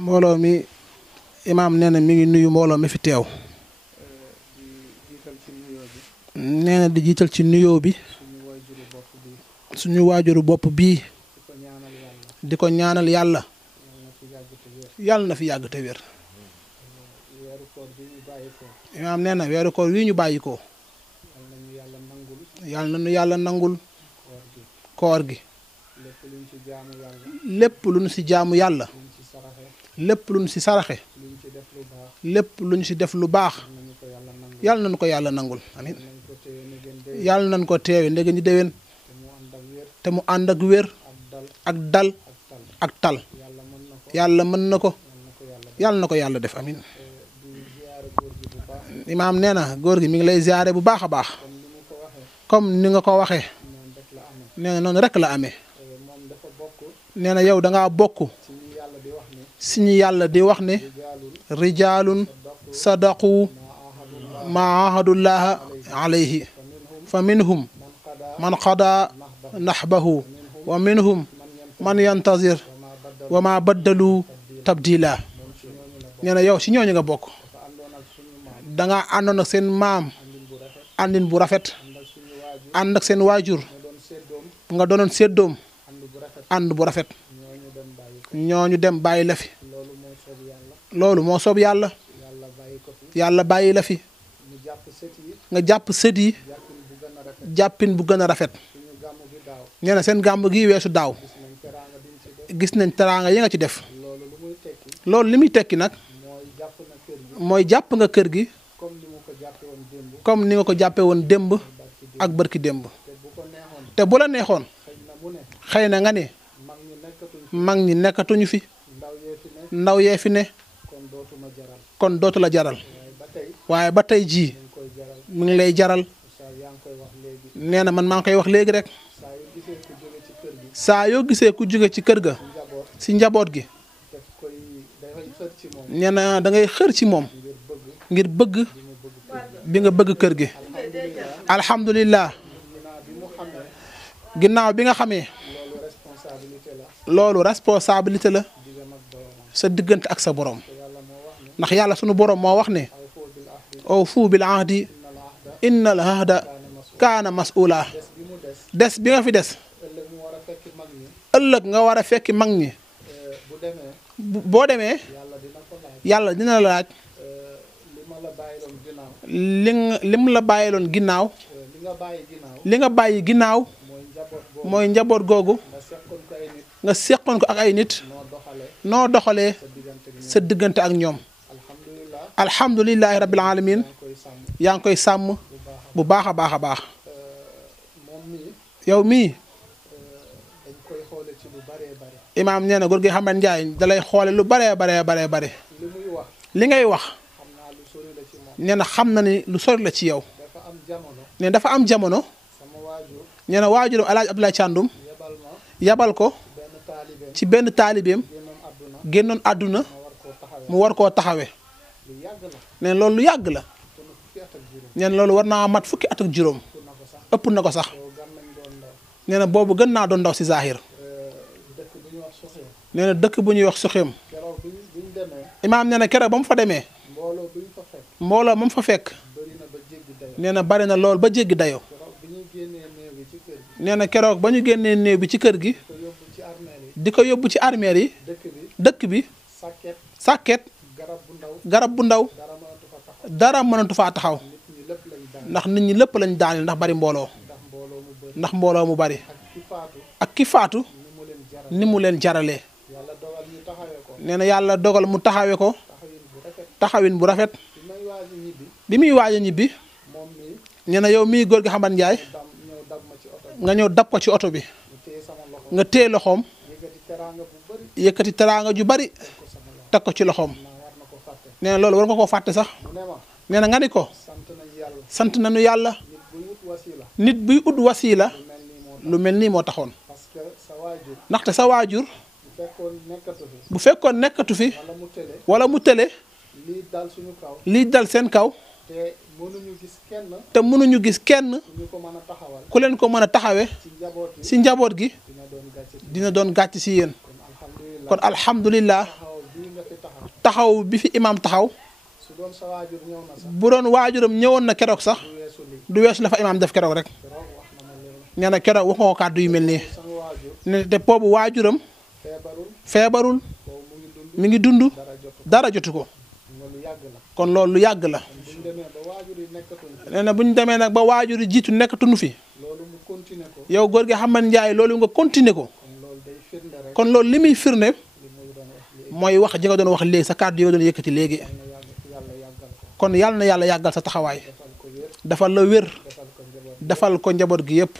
mbooloo mi imaam nee na mi ngi nuyu mbooloo mi fi teew. nee na di jiital ci nuyoo bi suñu waajuru bopp bii di ko ñaanal yàlla yàlla na fi yàgg te wér. imaam nee na weeru koor wii ñu bàyyi ko yàlla na nu yàlla nangul koor gi lépp lu ñu ci jaamu yàlla lépp lu ñu ci saraxe lépp lu ñu ci def lu baax yàlla nañu ko yàlla nangul amiin yàlla nañu ko teewe ndege ñu déwén te mu ànd ak wér ak dal ak tal yàlla mën na ko yàlla na ko yàlla def amiin. imaam nee na góor gi mi ngi lay ziare bu baax a baax comme ni nga ko waxee nee na noonu rek la amee nee na yow da ngaa bokk si ñu yàlla di wax ne rijaalun sadaqu ma ahadullaha alayhi fa minhum man qada nahbahu wa minhum man yantazir wa ma baddalu tabdila nee na yow si ñooñu nga bokk da nga àndoon ak seen maam àndin bu rafet ànd ak seen waajur nga doonoon séddoom ànd bu rafet ñooñu dem bàyyi la fi loolu moo soob yàlla yàlla bàyyi la fi nga jàpp sët yi jàppin bu gën a rafet nee na seen gàmb gi weesu daaw gis nañ teraanga yi nga ci def loolu li muy tekki nag mooy jàpp nga kër gi comme ni nga ko jàppee woon démb ak bërki démb te bu la neexoon xëy na nga ne mag ñi nekkatuñu fi ndaw yee fi ne kon dootu la jaral waaye ba tey jii mu ngi lay jaral nee na man maa ngi koy wax léegi rek saa yoo gisee ku jóge ci kër ga si njaboot gi nee na da ngay xër ci moom ngir bëgg bi nga bëgg kër gi alhamdulillah ginnaaw bi nga xamee loolu responsabilité la sa diggante ak sa borom ndax yàlla sunu borom moo wax ne awfu bil ahdi innal ahda kaana mas'uula des bi nga fi des ëllëg nga war a fekki mag ñi boo demee yàlla dina la laaj lim la bàyyiloon ginnaaw li nga bàyyi ginnaaw mooy njaboot googu nga seqoon ko ak ay nit noo doxalee sa diggante ak ñoom alhamdulillahi rabbil alamin yaa ngi koy sàmm bu baax a baax a baax yow mii imaam nee na góor gi Xamed Njaay dalay xoole lu baree bare li ngay wax nee na xam na ni lu sori la ci yow nee dafa am jamono nee na waajuram Alaaji Abdoulaye Thiandoum yabal ko ci benn taalibeem génnoon àdduna mu war koo taxawe nee loolu lu yàgg la nee na loolu war naa mat fukki at ak juróom ëpp na ko sax nee na boobu gën naa doon ndaw si zahir nee na dëkk bu ñuy wax Soxeem imaam nee na keroog ba mu fa demee mbooloo ma mu fa fekk nee na bari na lool ba jéggi dayoo nee na keroog ba ñu génnee néew bi ci kër gi di ko yóbbu ci armeer yi dëkk bi sàkket garab bu ndaw dara mënatu faa taxaw ndax nit ñi lépp lañ daaneel ndax bari mbooloo ndax mbooloo mu bari ak ki faatu ni mu leen jaralee nee na yàlla dogal mu taxawee ko taxawin bu rafet bi muy waaj a ñibbi nee na yow mii góor gi Xamed Njaay nga ñëw dab ko ci oto bi nga téye loxoom yëkkati teraanga ju bari teg ko ci loxoom nee na loolu war nga koo fàtte sax nee na nga ni ko sant nañu yàlla nit buy ut wasiila lu mel nii moo taxoon ndaxte sa waajur bu fekkoon nekkatu fi wala mu tële lii dal seen kaw te mënuñu gis kenn ku leen ko mën a taxawe ci njaboot gi dina doon gàcc ci yéen kon alhamdulillah taxaw bi fi imaam taxaw bu doon waajuram ñëwoon na keroog sax du weesu la fa imaam def keroog rek nee na keroog wax nga ko kàddu yu mel nii ne te boobu waajuram feebarul mi ngi dund dara jotu ko kon loolu lu yàgg la nee na bu ñu demee nag ba waajur yi jiitu nekkatuñu fi yow góor gi Ahmed Ndiaye loolu nga continuer ko kon loolu li muy firnde mooy wax ji nga doon wax léegi sa kàddu yi nga doon yëkkati léegi kon yàlla na yàlla yàggal sa taxawaay defal la wér defal ko njaboot gi yëpp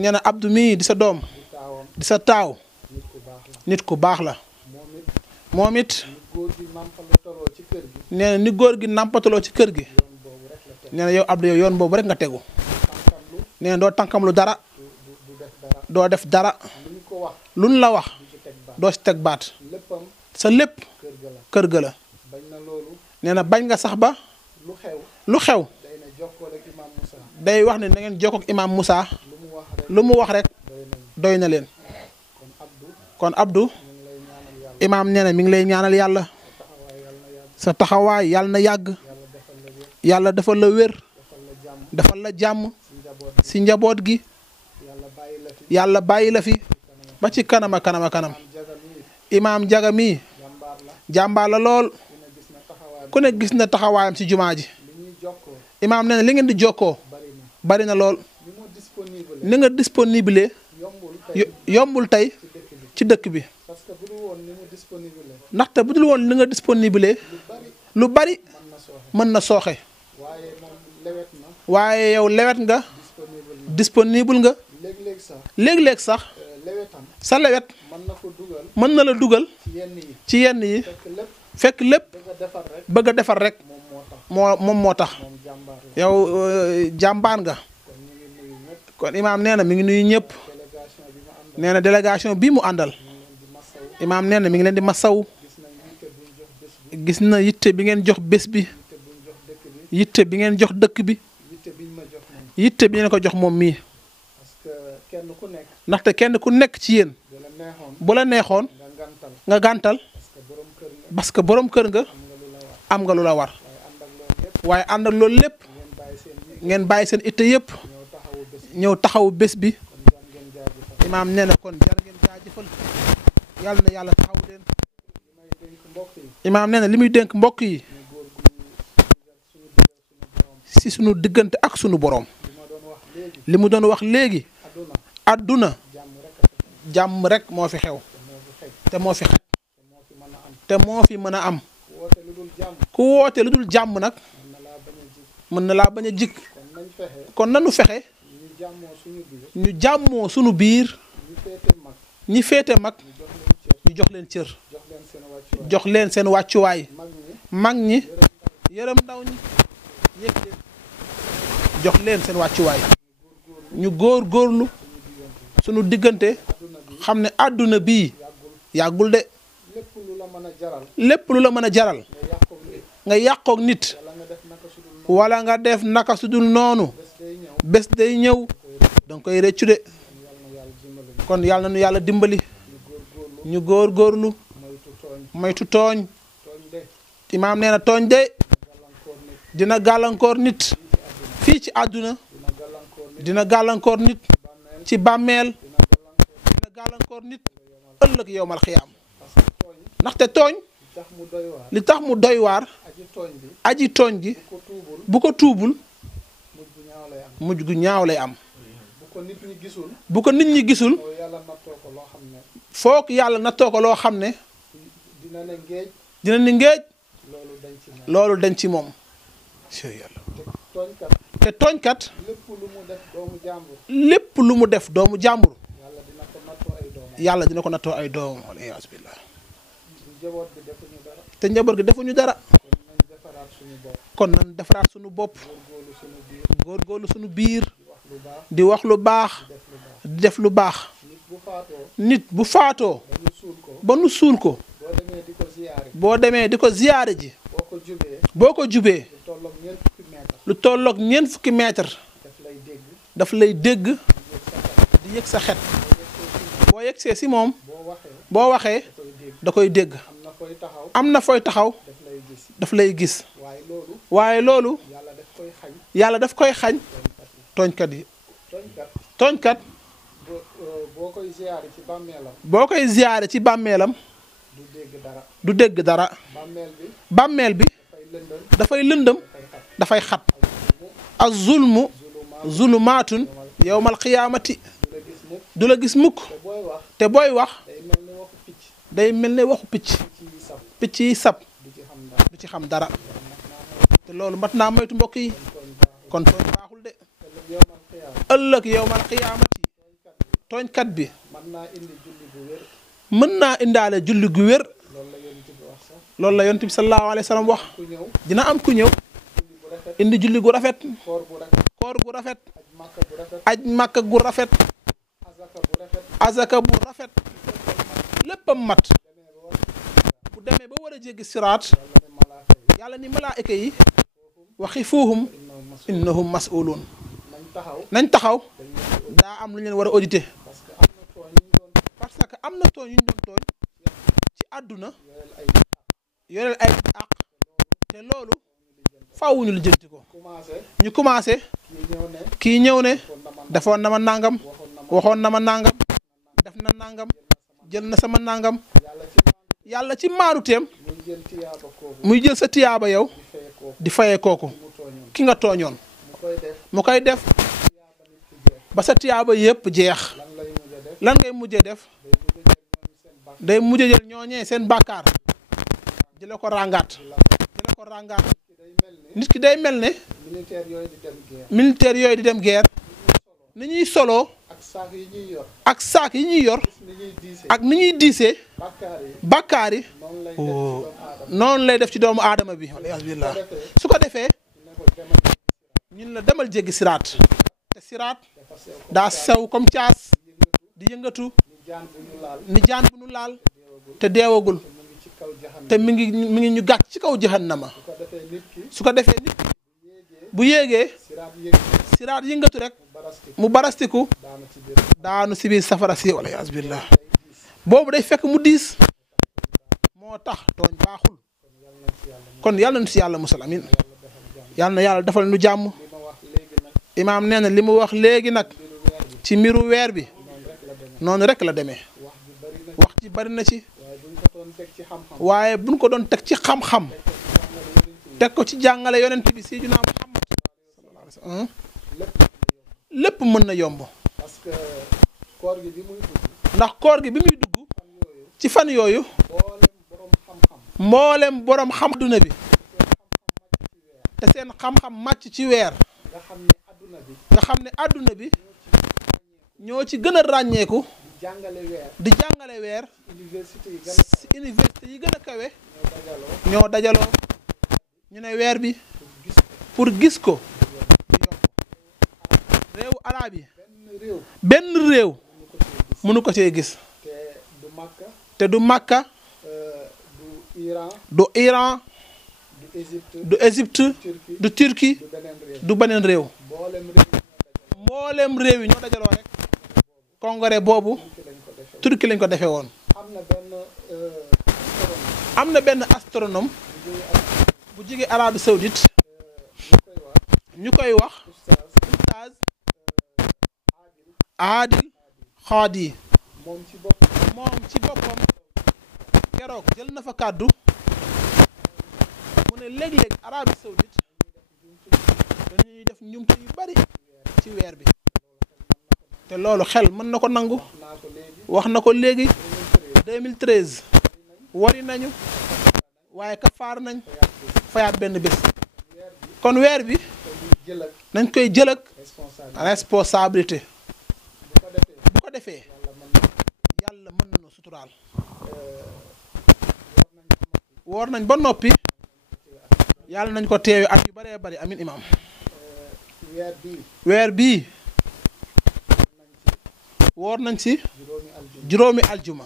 nee na Abdou mii di sa doom di sa taaw nit ku baax la moom it nee na ni góor gi nàmpataloo ci kër gi nee na yow Abdou yow yoon boobu rek nga tegu nee na doo tànkam lu dara doo def dara luñ la wax doo ci teg baat sa lépp kër ga la nee na bañ nga sax ba lu xew day wax ne na ngeen jokkoo ak imaam Moussa lu mu wax rek doy na leen kon Abdou imaam nee na mi ngi lay ñaanal yàlla sa taxawaay yàlla na yàgg yàlla defal la wér defal la jàmm si njaboot gi yàlla bàyyi la fi ba ci kanama kanama kanam imaam Jaga mi jàmbaar la lool ku ne gis na taxawaayam si jumaa ji imaam nee na li ngeen di jokkoo bari na lool ni nga disponible yombul tey ci dëkk bi ndaxte bu dul woon ni nga disponible lu bari mën na sooxe waaye yow lewet nga disponible nga léeg-léeg sax sa lewet mën na la dugal ci yenn yi fekk lépp bëgg a defar rek moom moo tax yow jàmbaar nga kon imaam nee na mi ngi nuyu ñëpp nee na délégation bii mu àndal imaam nee na mi ngi leen di masaw gis na yitte bi ngeen jox bés bi yitte bi ngeen jox dëkk bi yitte bi ngeen ko jox moom mii ndaxte kenn ku nekk ci yéen bu la neexoon nga gàntal parce que borom kër nga am nga lu la war waaye ànd ak loolu lépp ngeen bàyyi seen itte yëpp ñëw taxawu bés bi imaam nee na kon jar ngeen jaajëfal yàlla na yàlla taxawu leen imaam nee na li muy dénk mbokk yi si sunu diggante ak sunu borom li mu doon wax léegi àdduna jàmm rek moo fi xew te moo fi xaj te moo fi mën a am ku woote lu dul jàmm nag mën na laa bañ a jikk kon nanu fexe ñu jàmmoo sunu biir ñi féete mag ñu jox leen cër jox leen seen wàccuwaay mag ñi yërëm ndaw ñi yëg leen jox leen seen wàccuwaay ñu góorlu sunu diggante xam ne àdduna bii yàggul de lépp lu la mën a jaral nga yàqoog nit wala nga def naka su dul noonu bés day ñëw danga koy rëccu de kon yàlla na nu yàlla dimbali ñu góorlu moytu tooñ imaam nee na tooñ de dina gàllankoor nit fii ci àdduna dina gàllankoor nit ci bàmmeel dina gàllankoor nit ëllëg yowmal xiyaam ndaxte tooñ li tax mu doy waar aji tooñ gi bu ko tuubul mujj gu ñaaw lay am bu ko nit ñi gisul foog yàlla nattoo ko loo xam ne dina ni ngéej loolu dañ ci moom te tooñkat lépp lu mu def doomu jàmbur yàlla dina ko nattoo ay doomam waliyaas billah te njaboot gi defuñu dara kon nan defaraat suñu bopp góorgóorlu suñu biir di wax lu baax di def lu baax nit bu faatoo ba nu suul ko boo demee di ko ziyaare ji boo ko jubee lu tolloog 4 fukki mètre daf lay dégg di yëg sa xet boo yegsee si moom boo waxee da koy dégg am na fooy taxaw daf lay gis waaye loolu yàlla daf koy xañ tooñkat yi tooñkat boo koy ziyaare ci bàmmeelam du dégg dara bàmmeel bi dafay lëndëm dafay xat az zulmu zulumaatun yawmal qiyaamati du la gis mukk te booy wax day mel ne waxu picc yi sab du ci xam dara te loolu mat naa moytu mbokk yi kon tooñ baaxul de ëllëg yawmal qiyaamati tooñkat bi mën naa indaale julli gu wér loolu la yonent bi sallallahu alayhi wa sallam wax dina am ku ñëw indi julli gu rafet koor gu rafet aj màkka gu rafet azaka bu rafet léppam mat bu demee ba war a jéggi siraat yàlla ni malaayika yi waxifuuhum innahum mas'uluun nañ taxaw daa am lu ñu leen war a auditer parce que am na tooñ yu ñu doon tooñ ci àdduna yoreel ay àq te loolu faaw ñu lijjanti ko ñu commencé kii ñëw ne defoon na ma nangam waxoon na ma nangam def na nangam jël na sama nangam yàlla ci maanuteem muy jël sa tiyaaba yow di fayee kooku ki nga tooñoon mu koy def ba sa tiyaaba yépp jeex lan ngay mujjee def day mujjee jël ñooñee seen bàkkaar di la ko ràngaat nit ki day mel ne militaire yooyu di dem guerre ni ñuy soloo ak saak yi ñuy yor ak ni ñuy diisee bàkkaar yi noonu lay def ci doomu aadama bi wala yasbillah su ko defee ñun la demal jéggi siraat te siraat daa sew comme caas di yëngatu ni jaan bu ñu laal te deewagul te mi ngi ñu gàcc ci kaw jahannama su ko defee nit bu yéegee siraat yëngatu rek mu barastiku daanu si biir safara si wala yasbillah boobu day fekk mu diis moo tax tooñ baaxul kon yàlla na si yàlla musal amin yàlla na yàlla defal nu jàmm imaam nee na li mu wax léegi nag ci mbiru weer bi noonu rek la demee wax ci bari na ci waaye buñ ko doon teg ci xam-xam teg ko ci jàngale yonent bi Seydina Muhammad sallallahu alayhi wasallam lépp mën na yomb ndax koor gi bi muy dugg ci fan yooyu mboolem borom xam adduna bi te seen xam-xam màcc ci weer nga xam ne adduna bi ñoo ci gën a ràññeeku di jàngale weer université yi gën a kawe ñoo dajaloo ñu ne weer bi pour gis ko réewu arab yi benn réew mënu ko cee gis te du Makka du Iran du Égypte du Turquie du beneen réew mboolem réew yi ñoo dajaloo rek congrès boobu Turquie lañ ko defee woon am na benn astronome bu jóge Arabie Saoudite ñu koy wax Oustaz Adil Khadi moom ci boppam keroog jël na fa kàddu mu ne léeg-léeg Arabie Saoudite dañuy def njumte yu bari ci weer bi te loolu xel mën na ko nangu wax na ko léegi 2013 wari nañu waaye kafaar nañ fayaat benn bés kon weer bi nañ koy jël ak responsabilité bu ko defee yàlla mën nañu suturaal woor nañ ba noppi yàlla nañ ko teewi at yu bëree bëri amin imam weer bii woor nañ ci juróomi aljuma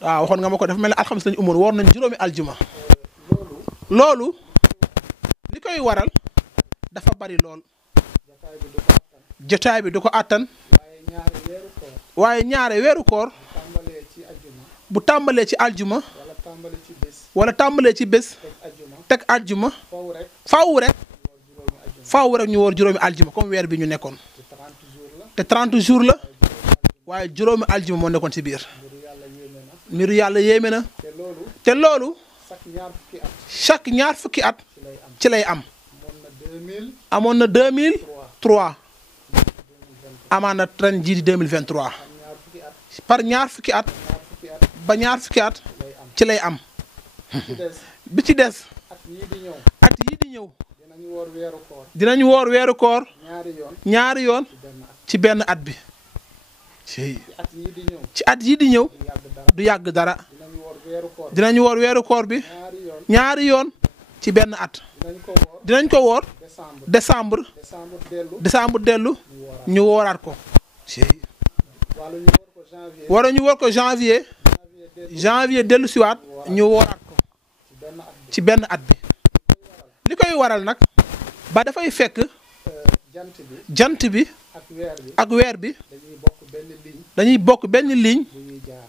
waaw waxoon nga ma ko dafa mel ni alxames lañu umoon woor nañ juróomi aljuma loolu li koy waral dafa bari lool jotaay bi du ko àttan waaye ñaare weeru koor bu tàmbalee ci aljuma wala tàmbalee ci bés wala tàmbalee ci bés teg aljuma faaw rek ñu woor juróomi aljuma comme weer bi ñu nekkoon te 30 jours la waaye juróomi aljuma moo nekkoon ci biir mbiru yàlla yéeme na te loolu chaque ñaar fukki at ci lay am amoon na 2003 amaan na ren jii di 2023 par ñaar fukki at ba ñaar fukki at ci lay am bi ci des at yii di ñëw dinañu woor weeru koor ñaari yoon ci benn at bi ci at yii di ñëw du yàgg dara dinañu woor weeru koor bi ñaari yoon ci benn at dinañ ko woor décembre dellu ñu wooraat ko wara ñu woor ko janvier dellu siwaat ñu wooraat ko ci benn at bi li koy waral nag ba dafay fekk jant bi ak weer bi dañuy bokk benn ligne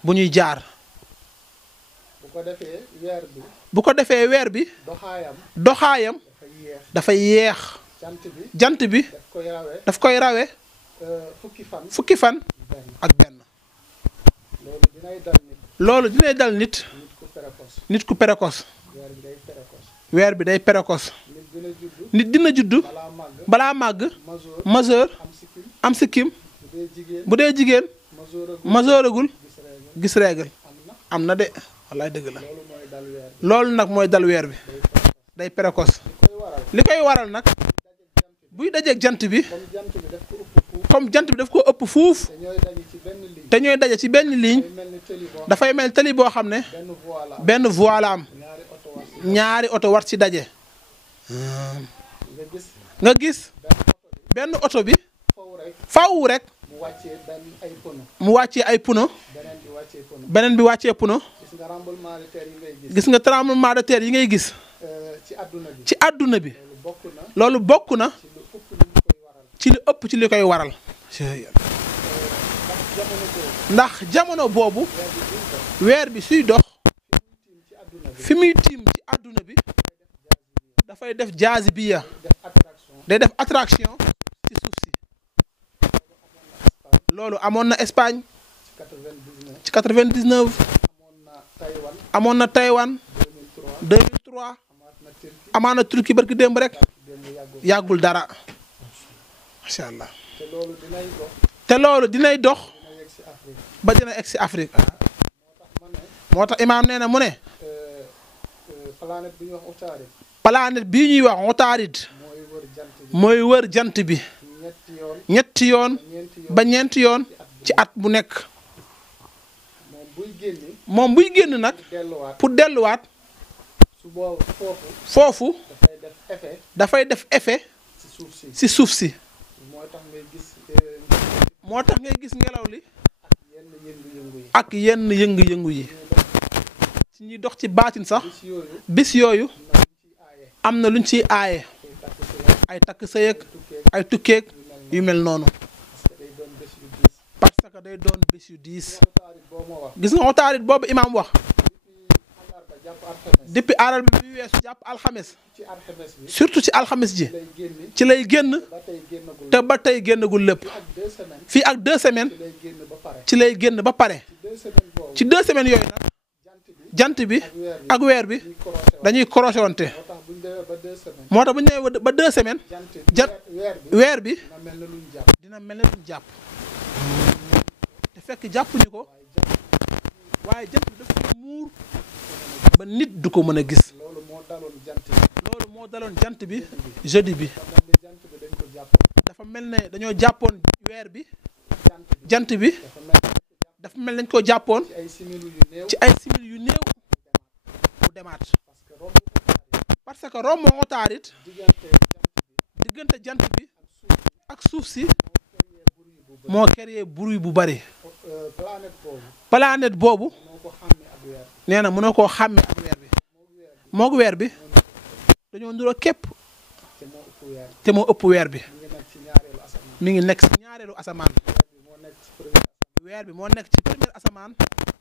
bu ñuy jaar bu ko defee weer bi doxaayam dafay yeex jant bi daf koy rawe fukki fan ak benn loolu dinay dal nit ku précoce weer bi day précoce nit dina judd balaa màgg majeur am sikkim bu dee jigéen majeuragul gis règle am na de wallaay dëgg la loolu nag mooy dal weer bi day précoce li koy waral nag buy dajeeg jant bi comme jant bi daf ko ëpp fuuf te ñooy daje ci benn ligne dafay mel tali boo xam ne benn voie la am ñaari oto war ci daje nga gis benn oto bi faaw rek mu wàccee ay pneu beneen bi wàccee pneu gis nga tremblement de terre yi ngay gis ci àdduna bi loolu bokk na ci li ëpp ci li koy waral ndax jamono boobu weer bi suy dox fi muy tiim ci àdduna bi dafay def jaazibiya day def attraction ci suuf si loolu amoon na Espagne ci 99 amoon na Taïwan 2003 amaan na Turquie barki démb rek yàggul dara macha allah te loolu dinay dox ba dina egg si Afrique moo tax imaam nee na mu ne planète bii ñuy wax Utaarid mooy wër jant bi ñetti yoon ba ñeenti yoon ci at bu nekk moom buy génn nag pour delluwaat foofu dafay def effet ci suuf si moo tax ngay gis ngelaw li ak yenn yëngu-yëngu yi ci ñuy dox ci baatin sax bis yooyu am na luñ ciy aaye ay takk sëyëg ay tukkeeg yu mel noonu parce que day doon bés yu diis gis nga Utaarid boobu imaam wax depuis àllarba bi weesu jàpp alxames surtout ci alxames ji ci lay génn te ba tey génnagul lépp fii ak 2 semaines ci lay génn ba pare ci 2 semaines yooyu nag jant bi ak weer bi dañuy croisé wante moo tax bu ñu nee ba 2 semaines weer bi dina mel ne luñ jàpp te fekk jàppuñu ko waaye jant bi daf ko muur ba nit du ko mën a gis loolu moo daloon jant bi jeudi bi dafa mel ne dañoo jàppoon weer bi jant bi dafa mel nañ ko jàppoon ci ay simili yu néew mu demaat parce que romb Utaarid diggante jant bi ak suuf si moo créé bruit bu bari planète boobu nee na mënoo koo xàmme ak weer bi moog weer bi dañoo nduroo képp te moo ëpp weer bi mi ngi nekk ci ñaareelu asamaan weer bi moo nekk ci première asamaan